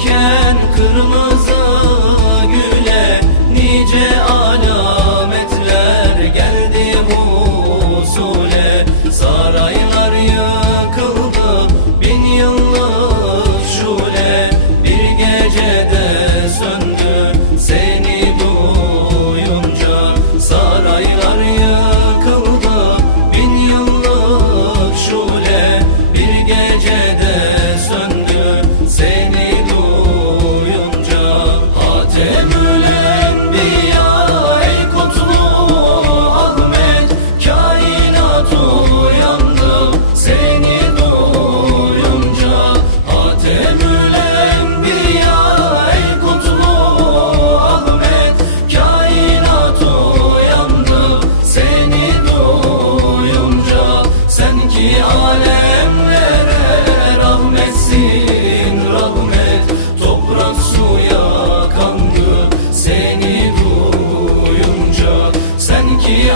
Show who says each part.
Speaker 1: diken kırmızı güle nice alametler geldi husule saraylar yıkıldı bin yıllık şule bir gecede söndü She